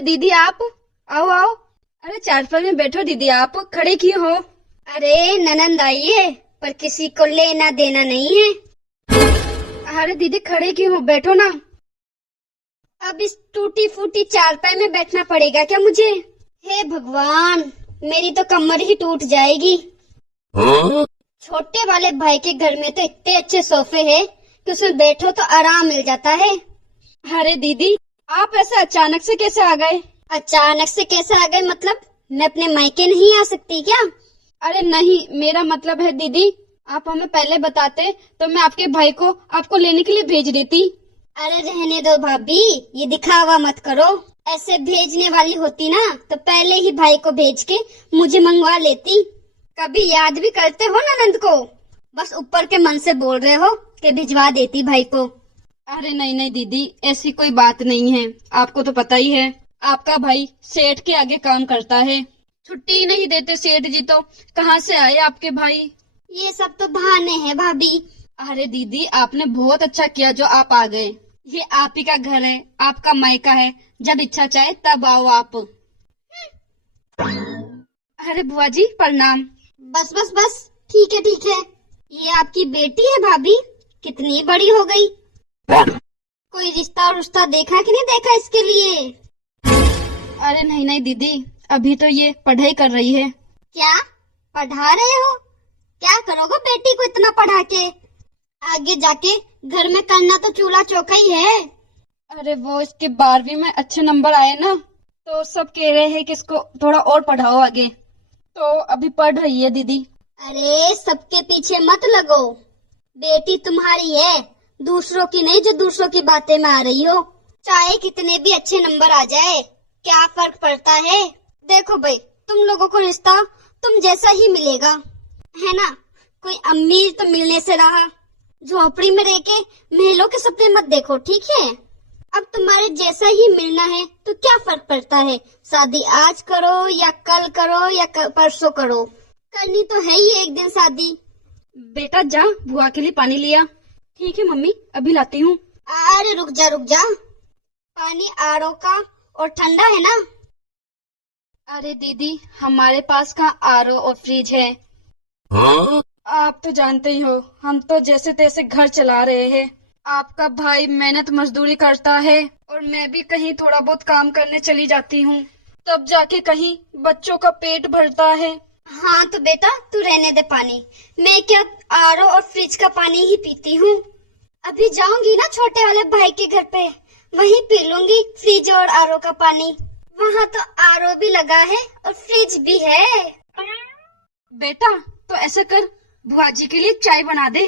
अरे दीदी आप आओ आओ। अरे चारपाई में बैठो दीदी, आप खड़े क्यों हो? अरे ननंद आई है, पर किसी को लेना देना नहीं है। अरे दीदी खड़े क्यों हो, बैठो ना। अब इस टूटी फूटी चारपाई में बैठना पड़ेगा क्या मुझे? हे भगवान, मेरी तो कमर ही टूट जाएगी। छोटे वाले भाई के घर में तो इतने अच्छे सोफे हैं कि उसमें बैठो तो आराम मिल जाता है। अरे दीदी आप ऐसे अचानक से कैसे आ गए? अचानक से कैसे आ गए मतलब? मैं अपने मायके नहीं आ सकती क्या? अरे नहीं, मेरा मतलब है दीदी आप हमें पहले बताते तो मैं आपके भाई को आपको लेने के लिए भेज देती। अरे रहने दो भाभी, ये दिखावा मत करो। ऐसे भेजने वाली होती ना तो पहले ही भाई को भेज के मुझे मंगवा लेती। कभी याद भी करते हो ननंद को? बस ऊपर के मन से बोल रहे हो कि भिजवा देती भाई को। अरे नहीं नहीं दीदी, ऐसी कोई बात नहीं है। आपको तो पता ही है आपका भाई सेठ के आगे काम करता है, छुट्टी ही नहीं देते सेठ जी, तो कहाँ से आए आपके भाई? ये सब तो बहाने हैं भाभी। अरे दीदी आपने बहुत अच्छा किया जो आप आ गए। ये आप ही का घर है, आपका मायका है, जब इच्छा चाहे तब आओ आप। अरे बुआ जी प्रणाम। बस बस बस, ठीक है ठीक है। ये आपकी बेटी है भाभी? कितनी बड़ी हो गई? कोई रिश्ता और रुश्ता देखा कि नहीं देखा इसके लिए? अरे नहीं नहीं दीदी, अभी तो ये पढ़ाई कर रही है। क्या पढ़ा रहे हो? क्या करोगे बेटी को इतना पढ़ा के? आगे जाके घर में करना तो चूल्हा चौका ही है। अरे वो इसके 12वीं में अच्छे नंबर आए ना, तो सब कह रहे हैं कि इसको थोड़ा और पढ़ाओ आगे, तो अभी पढ़ रही है दीदी। अरे सबके पीछे मत लगो, बेटी तुम्हारी है, दूसरों की नहीं जो दूसरों की बातें में आ रही हो। चाहे कितने भी अच्छे नंबर आ जाए, क्या फर्क पड़ता है? देखो भाई, तुम लोगों को रिश्ता तुम जैसा ही मिलेगा, है ना? कोई अमीर तो मिलने से रहा। झोपड़ी में रह के महलों के सपने मत देखो, ठीक है? अब तुम्हारे जैसा ही मिलना है तो क्या फर्क पड़ता है? शादी आज करो या कल करो या परसों करो, करनी तो है ही एक दिन शादी। बेटा जा बुआ के लिए पानी लिया। ठीक है मम्मी, अभी लाती हूँ। अरे रुक जा रुक जा, पानी आरओ का और ठंडा है ना? अरे दीदी हमारे पास कहाँ आरओ और फ्रिज है। आप तो जानते ही हो हम तो जैसे तैसे घर चला रहे हैं। आपका भाई मेहनत मजदूरी करता है और मैं भी कहीं थोड़ा बहुत काम करने चली जाती हूँ, तब जाके कहीं बच्चों का पेट भरता है। हाँ तो बेटा तू रहने दे पानी, मैं क्या आरओ और फ्रिज का पानी ही पीती हूँ। अभी जाऊंगी ना छोटे वाले भाई के घर पे, वहीं पी लूंगी फ्रिज और आरओ का पानी। वहाँ तो आरओ भी लगा है और फ्रिज भी है। बेटा तो ऐसा कर, बुआ जी के लिए चाय बना दे।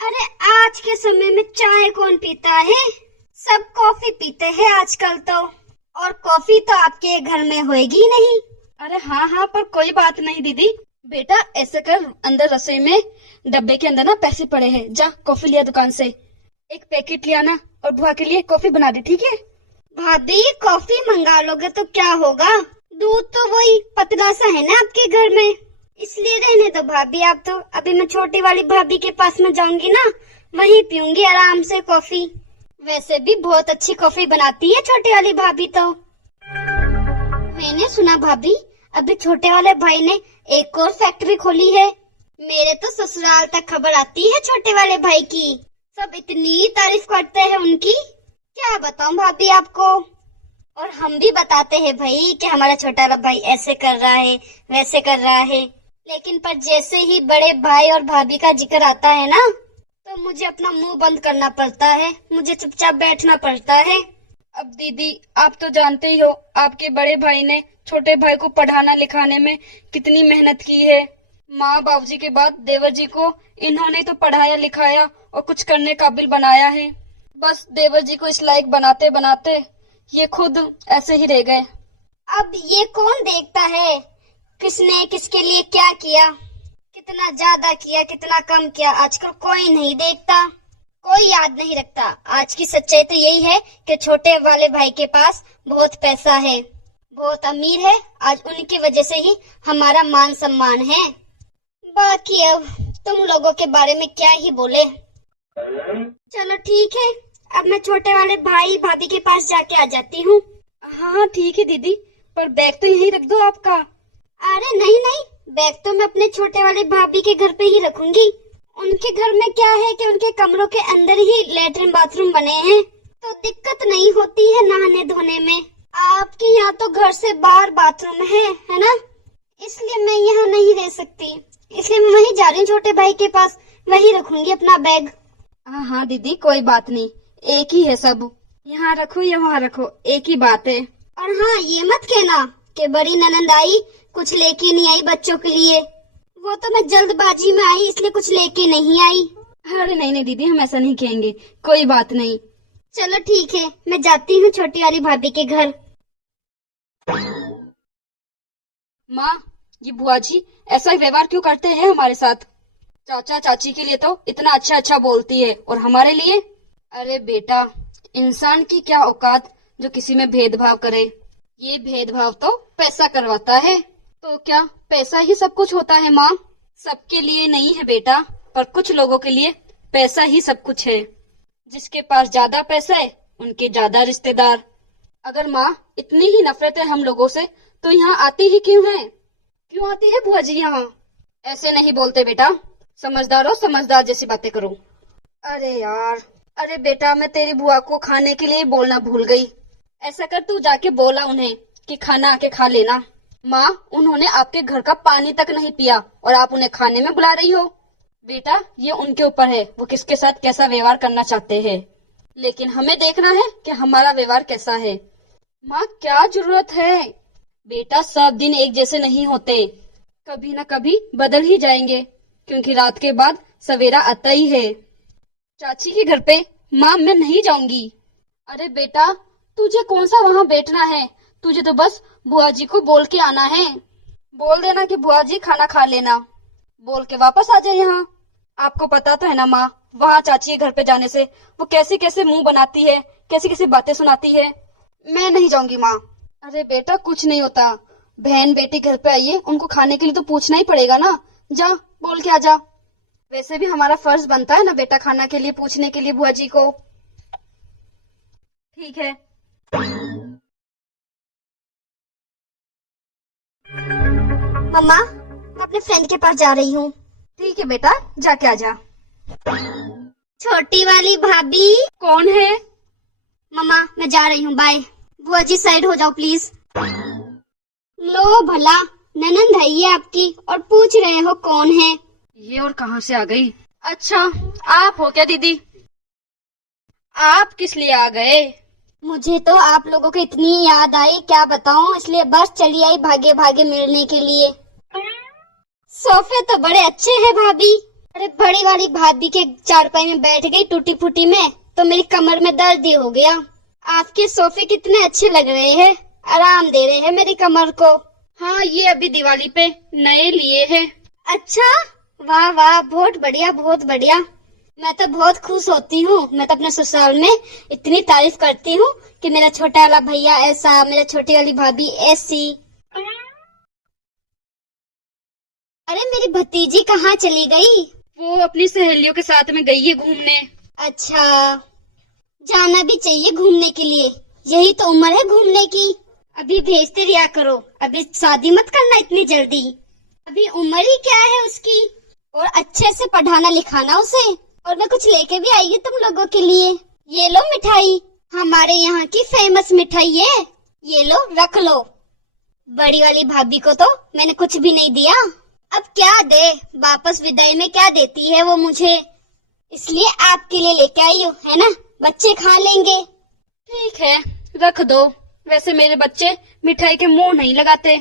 अरे आज के समय में चाय कौन पीता है? सब कॉफी पीते हैं आजकल तो, और कॉफी तो आपके घर में होएगी नहीं। अरे हाँ हाँ, पर कोई बात नहीं दीदी। बेटा ऐसे कर, अंदर रसोई में डब्बे के अंदर ना पैसे पड़े हैं, जा कॉफी लिया दुकान से, एक पैकेट लिया ना, और बुआ के लिए कॉफी बना दे, ठीक है? भाभी कॉफी मंगा लोगे तो क्या होगा? दूध तो वही पतला सा है ना आपके घर में, इसलिए रहने दो भाभी आप तो। अभी मैं छोटी वाली भाभी के पास में जाऊंगी ना, वहीं पीऊंगी आराम से कॉफी। वैसे भी बहुत अच्छी कॉफी बनाती है छोटी वाली भाभी तो। मैंने सुना भाभी अभी छोटे वाले भाई ने एक और फैक्ट्री खोली है। मेरे तो ससुराल तक खबर आती है छोटे वाले भाई की, सब इतनी तारीफ करते हैं उनकी, क्या बताऊं भाभी आपको। और हम भी बताते हैं भाई कि हमारा छोटा वाला भाई ऐसे कर रहा है वैसे कर रहा है, लेकिन पर जैसे ही बड़े भाई और भाभी का जिक्र आता है ना, तो मुझे अपना मुंह बंद करना पड़ता है, मुझे चुपचाप बैठना पड़ता है। अब दीदी आप तो जानते ही हो आपके बड़े भाई ने छोटे भाई को पढ़ाना लिखाने में कितनी मेहनत की है। माँ बाबूजी के बाद देवर जी को इन्होंने तो पढ़ाया लिखाया और कुछ करने काबिल बनाया है। बस देवर जी को इस लायक बनाते बनाते ये खुद ऐसे ही रह गए। अब ये कौन देखता है किसने किसके लिए क्या किया, कितना ज्यादा किया कितना कम किया, आजकल कोई नहीं देखता, कोई याद नहीं रखता। आज की सच्चाई तो यही है कि छोटे वाले भाई के पास बहुत पैसा है, बहुत अमीर है, आज उनकी वजह से ही हमारा मान सम्मान है। बाकी अब तुम लोगों के बारे में क्या ही बोले। चलो ठीक है, अब मैं छोटे वाले भाई भाभी के पास जाके आ जाती हूँ। हाँ ठीक है दीदी, पर बैग तो यहीं रख दो आपका। अरे नहीं नहीं, बैग तो मैं अपने छोटे वाले भाभी के घर पे ही रखूंगी। उनके घर में क्या है कि उनके कमरों के अंदर ही लेटरिन बाथरूम बने हैं, तो दिक्कत नहीं होती है नहाने धोने में। आपके यहाँ तो घर से बाहर बाथरूम है ना, इसलिए मैं यहाँ नहीं रह सकती, इसलिए मैं वहीं जा रही हूँ छोटे भाई के पास, वहीं रखूंगी अपना बैग। हाँ हाँ दीदी, कोई बात नहीं, एक ही है सब, यहाँ रखो या वहाँ रखो, एक ही बात है। और हाँ, ये मत कहना कि बड़ी ननंद आई कुछ लेके नहीं आई बच्चों के लिए, वो तो मैं जल्दबाजी में आई इसलिए कुछ लेके नहीं आई। अरे नहीं नहीं दीदी, हम ऐसा नहीं कहेंगे, कोई बात नहीं। चलो ठीक है, मैं जाती हूँ छोटी वाली भाभी के घर। माँ, ये बुआ जी ऐसा व्यवहार क्यों करते हैं हमारे साथ? चाचा चाची के लिए तो इतना अच्छा अच्छा बोलती है, और हमारे लिए? अरे बेटा, इंसान की क्या औकात जो किसी में भेदभाव करे। ये भेदभाव तो पैसा करवाता है। तो क्या पैसा ही सब कुछ होता है माँ? सबके लिए नहीं है बेटा, पर कुछ लोगों के लिए पैसा ही सब कुछ है। जिसके पास ज्यादा पैसा है उनके ज्यादा रिश्तेदार। अगर माँ इतनी ही नफरत है हम लोगों से, तो यहाँ आती ही क्यों है? क्यों आती है बुआ जी यहाँ? ऐसे नहीं बोलते बेटा, समझदार हो, समझदार जैसी बातें करो। अरे यार, अरे बेटा, मैं तेरी बुआ को खाने के लिए बोलना भूल गई। ऐसा कर, तू जाके बोला उन्हें कि खाना आके खा लेना। माँ, उन्होंने आपके घर का पानी तक नहीं पिया और आप उन्हें खाने में बुला रही हो। बेटा, ये उनके ऊपर है, वो किसके साथ कैसा व्यवहार करना चाहते हैं, लेकिन हमें देखना है कि हमारा व्यवहार कैसा है। माँ, क्या जरूरत है? बेटा, सब दिन एक जैसे नहीं होते, कभी न कभी बदल ही जाएंगे, क्योंकि रात के बाद सवेरा आता ही है। चाची के घर पे माँ मैं नहीं जाऊंगी। अरे बेटा, तुझे कौन सा वहाँ बैठना है, तुझे तो बस बुआ जी को बोल के आना है। बोल देना कि बुआ जी खाना खा लेना, बोल के वापस आ जाए यहाँ। आपको पता तो है ना माँ, वहाँ चाची के घर पे जाने से वो कैसे कैसे मुंह बनाती है, कैसी कैसी बातें सुनाती है। मैं नहीं जाऊंगी माँ। अरे बेटा, कुछ नहीं होता, बहन बेटी घर पे आई है, उनको खाने के लिए तो पूछना ही पड़ेगा ना। जा, बोल के आ जा। वैसे भी हमारा फर्ज बनता है ना बेटा, खाना के लिए पूछने के लिए बुआ जी को। ठीक है। मम्मा, मैं अपने फ्रेंड के पास जा रही हूँ। ठीक है बेटा, जाके आ जा। छोटी वाली भाभी। कौन है? मम्मा, मैं जा रही हूँ, बाय। बुआ जी साइड हो जाओ प्लीज। लो भला, ननंद है ये आपकी और पूछ रहे हो कौन है? ये और कहाँ से आ गई? अच्छा, आप हो क्या दीदी? आप किस लिए आ गए? मुझे तो आप लोगों की इतनी याद आई, क्या बताऊं, इसलिए बस चली आई भागे भागे मिलने के लिए। सोफे तो बड़े अच्छे हैं भाभी। अरे बड़ी वाली भाभी के चारपाई में बैठ गई टूटी फूटी में, तो मेरी कमर में दर्द ही हो गया। आपके सोफे कितने अच्छे लग रहे हैं, आराम दे रहे हैं मेरी कमर को। हाँ, ये अभी दिवाली पे नए लिए हैं। अच्छा, वाह वाह, बहुत बढ़िया बहुत बढ़िया। मैं तो बहुत खुश होती हूँ, मैं तो अपने ससुराल में इतनी तारीफ करती हूँ कि मेरा छोटा वाला भैया ऐसा, मेरा छोटी वाली भाभी ऐसी। अरे मेरी भतीजी कहाँ चली गई? वो अपनी सहेलियों के साथ में गई है घूमने। अच्छा, जाना भी चाहिए घूमने के लिए, यही तो उम्र है घूमने की। अभी भेजते रिया करो, अभी शादी मत करना इतनी जल्दी, अभी उम्र ही क्या है उसकी। और अच्छे से पढ़ाना लिखाना उसे। और मैं कुछ लेके भी आई हूँ तुम लोगों के लिए। ये लो मिठाई, हमारे यहाँ की फेमस मिठाई है, ये लो रख लो। बड़ी वाली भाभी को तो मैंने कुछ भी नहीं दिया, अब क्या दे, वापस विदाई में क्या देती है वो मुझे, इसलिए आपके लिए लेके आई हूँ, है ना, बच्चे खा लेंगे। ठीक है, रख दो। वैसे मेरे बच्चे मिठाई के मुंह नहीं लगाते।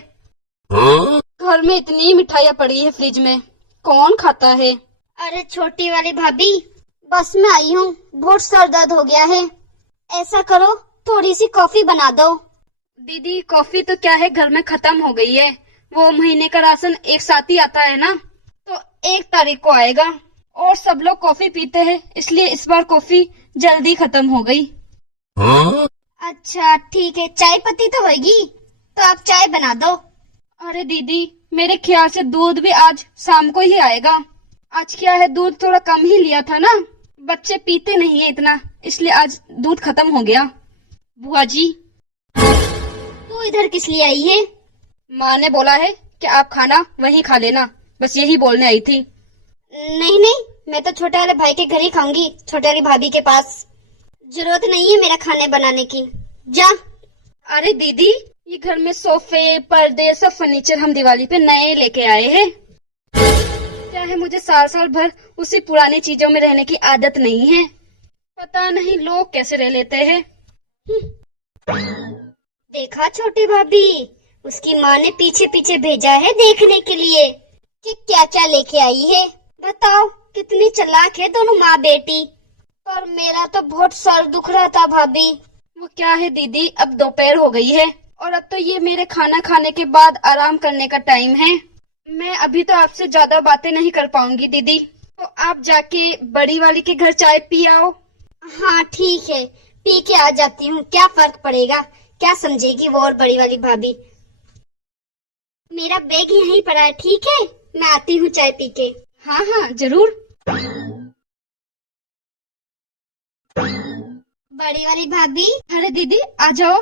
घर में इतनी मिठाइयाँ पड़ी है फ्रिज में, कौन खाता है? अरे छोटी वाली भाभी, बस में आई हूँ, बहुत सर दर्द हो गया है, ऐसा करो थोड़ी सी कॉफी बना दो। दीदी, कॉफी तो क्या है, घर में खत्म हो गई है। वो महीने का राशन एक साथ ही आता है ना, तो 1 तारीख को आएगा, और सब लोग कॉफी पीते हैं, इसलिए इस बार कॉफी जल्दी खत्म हो गई। अच्छा ठीक है, चाय पत्ती तो होगी, तो आप चाय बना दो। अरे दीदी, मेरे ख्याल से दूध भी आज शाम को ही आएगा। आज क्या है, दूध थोड़ा कम ही लिया था ना, बच्चे पीते नहीं है इतना, इसलिए आज दूध खत्म हो गया। बुआ जी, तो इधर किस लिए आई है? माँ ने बोला है कि आप खाना वहीं खा लेना, बस यही बोलने आई थी। नहीं नहीं, मैं तो छोटे वाले भाई के घर ही खाऊंगी, छोटे वाली भाभी के पास। जरूरत नहीं है मेरा खाने बनाने की, जा। अरे दीदी, ये घर में सोफे पर्दे सब फर्नीचर हम दिवाली पे नए लेके आए हैं। क्या है, मुझे साल साल भर उसी पुरानी चीजों में रहने की आदत नहीं है। पता नहीं लोग कैसे रह लेते हैं। देखा छोटी भाभी, उसकी माँ ने पीछे पीछे भेजा है देखने के लिए कि क्या क्या लेके आई है। बताओ कितनी चालाक है दोनों माँ बेटी। पर मेरा तो बहुत सर दुख रहा था भाभी। वो क्या है दीदी, अब दोपहर हो गई है और अब तो ये मेरे खाना खाने के बाद आराम करने का टाइम है। मैं अभी तो आपसे ज्यादा बातें नहीं कर पाऊंगी दीदी, तो आप जाके बड़ी वाली के घर चाय पी आओ। हाँ ठीक है, पी के आ जाती हूँ, क्या फर्क पड़ेगा, क्या समझेगी वो और बड़ी वाली भाभी। मेरा बैग यहीं पड़ा है, ठीक है, मैं आती हूँ चाय पी के। हाँ हाँ जरूर। बड़ी वाली भाभी, अरे दीदी आ जाओ।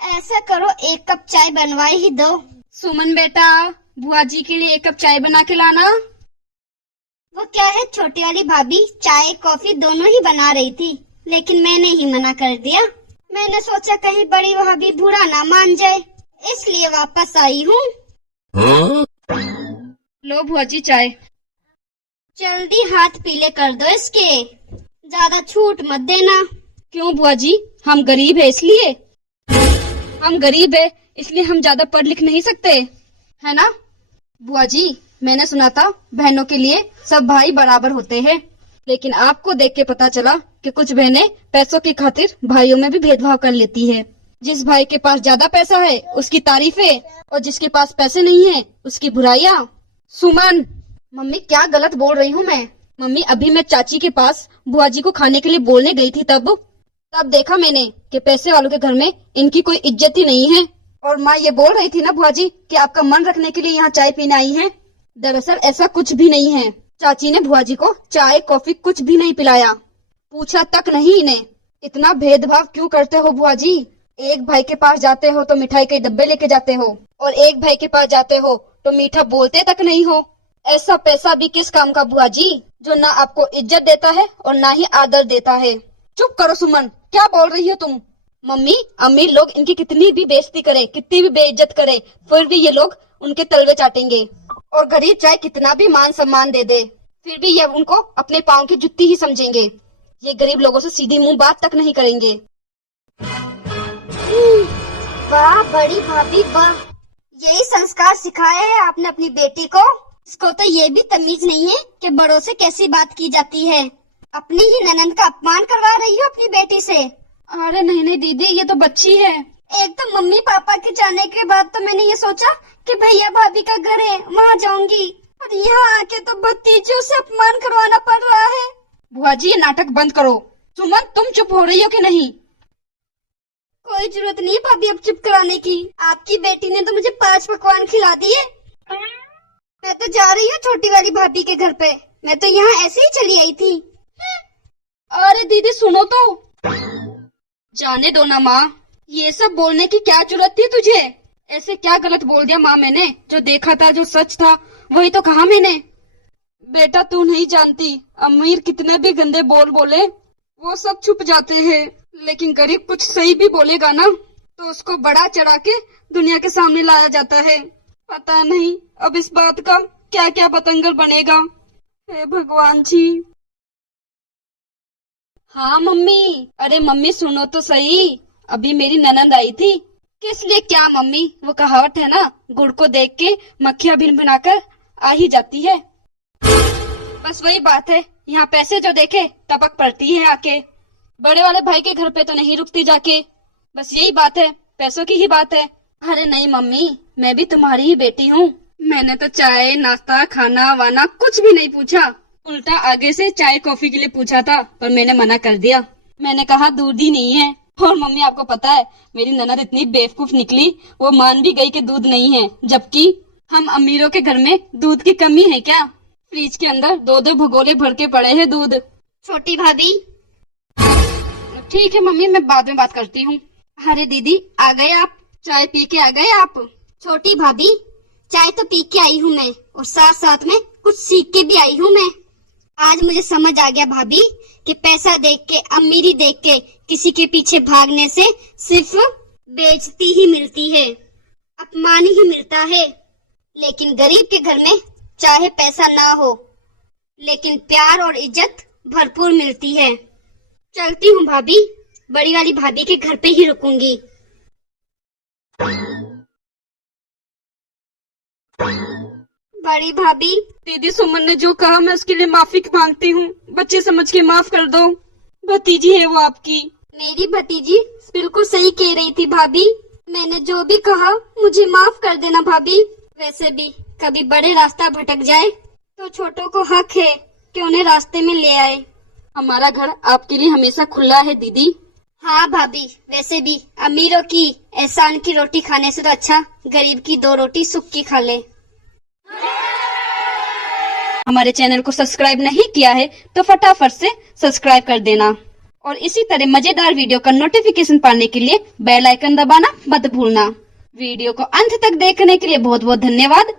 ऐसा करो एक कप चाय बनवा ही दो। सुमन बेटा, बुआ जी के लिए एक कप चाय बना के लाना। वो क्या है, छोटी वाली भाभी चाय कॉफी दोनों ही बना रही थी, लेकिन मैंने ही मना कर दिया। मैंने सोचा कहीं बड़ी भाभी बुरा ना मान जाए, इसलिए वापस आई हूँ। लो बुआ जी चाय। जल्दी हाथ पीले कर दो इसके, ज्यादा छूट मत देना। क्यों बुआ जी, हम गरीब है इसलिए? हम गरीब है इसलिए हम ज्यादा पढ़ लिख नहीं सकते, है ना? बुआ जी, मैंने सुना था बहनों के लिए सब भाई बराबर होते हैं, लेकिन आपको देख के पता चला कि कुछ बहनें पैसों की खातिर भाइयों में भी भेदभाव कर लेती है। जिस भाई के पास ज्यादा पैसा है उसकी तारीफें और जिसके पास पैसे नहीं है उसकी बुराइयां। सुमन, मम्मी क्या गलत बोल रही हूँ मैं? मम्मी अभी मैं चाची के पास बुआ जी को खाने के लिए बोलने गई थी, तब देखा मैंने कि पैसे वालों के घर में इनकी कोई इज्जत ही नहीं है। और माँ ये बोल रही थी ना बुआ जी कि आपका मन रखने के लिए यहाँ चाय पीने आई है। दरअसल ऐसा कुछ भी नहीं है। चाची ने बुआ जी को चाय कॉफी कुछ भी नहीं पिलाया, पूछा तक नहीं इन्हें। इतना भेदभाव क्यों करते हो बुआ जी? एक भाई के पास जाते हो तो मिठाई के डब्बे लेके जाते हो और एक भाई के पास जाते हो तो मीठा बोलते तक नहीं हो। ऐसा पैसा भी किस काम का बुआ जी, जो ना आपको इज्जत देता है और ना ही आदर देता है। चुप करो सुमन, क्या बोल रही हो तुम? मम्मी, अमीर लोग इनकी कितनी भी बेइज्जती करे, कितनी भी बेइज्जत करे, फिर भी ये लोग उनके तलवे चाटेंगे। और गरीब चाहे कितना भी मान सम्मान दे दे, फिर भी ये उनको अपने पाँव की जुत्ती ही समझेंगे। ये गरीब लोगों से सीधी मुंह बात तक नहीं करेंगे। वाह बड़ी भाभी वाह, यही संस्कार सिखाए हैं आपने अपनी बेटी को। इसको तो ये भी तमीज नहीं है कि बड़ों से कैसी बात की जाती है। अपनी ही ननंद का अपमान करवा रही हो अपनी बेटी से। अरे नहीं नहीं दीदी, ये तो बच्ची है। एक तो मम्मी पापा के जाने के बाद तो मैंने ये सोचा कि भैया भाभी का घर है वहाँ जाऊंगी, और यहाँ आके तो भतीजों से अपमान करवाना पड़ रहा है। बुआ जी ये नाटक बंद करो। सुमन तुम चुप हो रही हो कि नहीं? कोई जरूरत नहीं है भाभी अब चुप कराने की, आपकी बेटी ने तो मुझे 5 पकवान खिला दिए। मैं तो जा रही हूँ छोटी वाली भाभी के घर पे, मैं तो यहाँ ऐसे ही चली आई थी। अरे दीदी सुनो तो। जाने दो ना माँ, ये सब बोलने की क्या जरूरत थी तुझे? ऐसे क्या गलत बोल दिया माँ मैंने? जो देखा था, जो सच था वही तो कहा मैंने। बेटा तू नहीं जानती, अमीर कितने भी गंदे बोल बोले वो सब छुप जाते हैं, लेकिन गरीब कुछ सही भी बोलेगा ना तो उसको बड़ा चढ़ा के दुनिया के सामने लाया जाता है। पता नहीं अब इस बात का क्या क्या बतंगड़ बनेगा। हे भगवान जी। हाँ मम्मी। अरे मम्मी सुनो तो सही, अभी मेरी ननंद आई थी। किस लिए? क्या मम्मी, वो कहावत है ना, गुड़ को देख के मक्खियाँ भिन भिनाकर आ ही जाती है। बस वही बात है, यहाँ पैसे जो देखे टपक पड़ती है आके। बड़े वाले भाई के घर पे तो नहीं रुकती जाके, बस यही बात है, पैसों की ही बात है। अरे नहीं मम्मी, मैं भी तुम्हारी ही बेटी हूँ। मैंने तो चाय नाश्ता खाना वाना कुछ भी नहीं पूछा, उल्टा आगे से चाय कॉफी के लिए पूछा था, पर मैंने मना कर दिया। मैंने कहा दूध ही नहीं है। और मम्मी आपको पता है मेरी ननद इतनी बेवकूफ निकली, वो मान भी गई कि दूध नहीं है, जबकि हम अमीरों के घर में दूध की कमी है क्या? फ्रिज के अंदर 2-2 भगोले भर के पड़े हैं दूध। छोटी भाभी। ठीक है मम्मी, मैं बाद में बात करती हूँ। अरे दीदी आ गए आप? चाय पी के आ गए आप? छोटी भाभी, चाय तो पी के आई हूँ मैं, और साथ साथ में कुछ सीख के भी आई हूँ मैं। आज मुझे समझ आ गया भाभी कि पैसा देख के, अमीरी देख के किसी के पीछे भागने से सिर्फ बेइज्जती ही मिलती है, अपमान ही मिलता है। लेकिन गरीब के घर में चाहे पैसा ना हो, लेकिन प्यार और इज्जत भरपूर मिलती है। चलती हूँ भाभी, बड़ी वाली भाभी के घर पे ही रुकूंगी। बड़ी भाभी, दीदी सुमन ने जो कहा मैं उसके लिए माफी मांगती हूँ। बच्चे समझ के माफ कर दो। भतीजी है वो आपकी। मेरी भतीजी बिल्कुल सही कह रही थी भाभी। मैंने जो भी कहा मुझे माफ कर देना भाभी। वैसे भी कभी बड़े रास्ता भटक जाए तो छोटों को हक है कि उन्हें रास्ते में ले आए। हमारा घर आपके लिए हमेशा खुला है दीदी। हाँ भाभी, वैसे भी अमीरों की एहसान की रोटी खाने से तो अच्छा गरीब की 2 रोटी सुख की खा ले। हमारे चैनल को सब्सक्राइब नहीं किया है तो फटाफट से सब्सक्राइब कर देना, और इसी तरह मजेदार वीडियो का नोटिफिकेशन पाने के लिए बेल आइकन दबाना मत भूलना। वीडियो को अंत तक देखने के लिए बहुत बहुत धन्यवाद।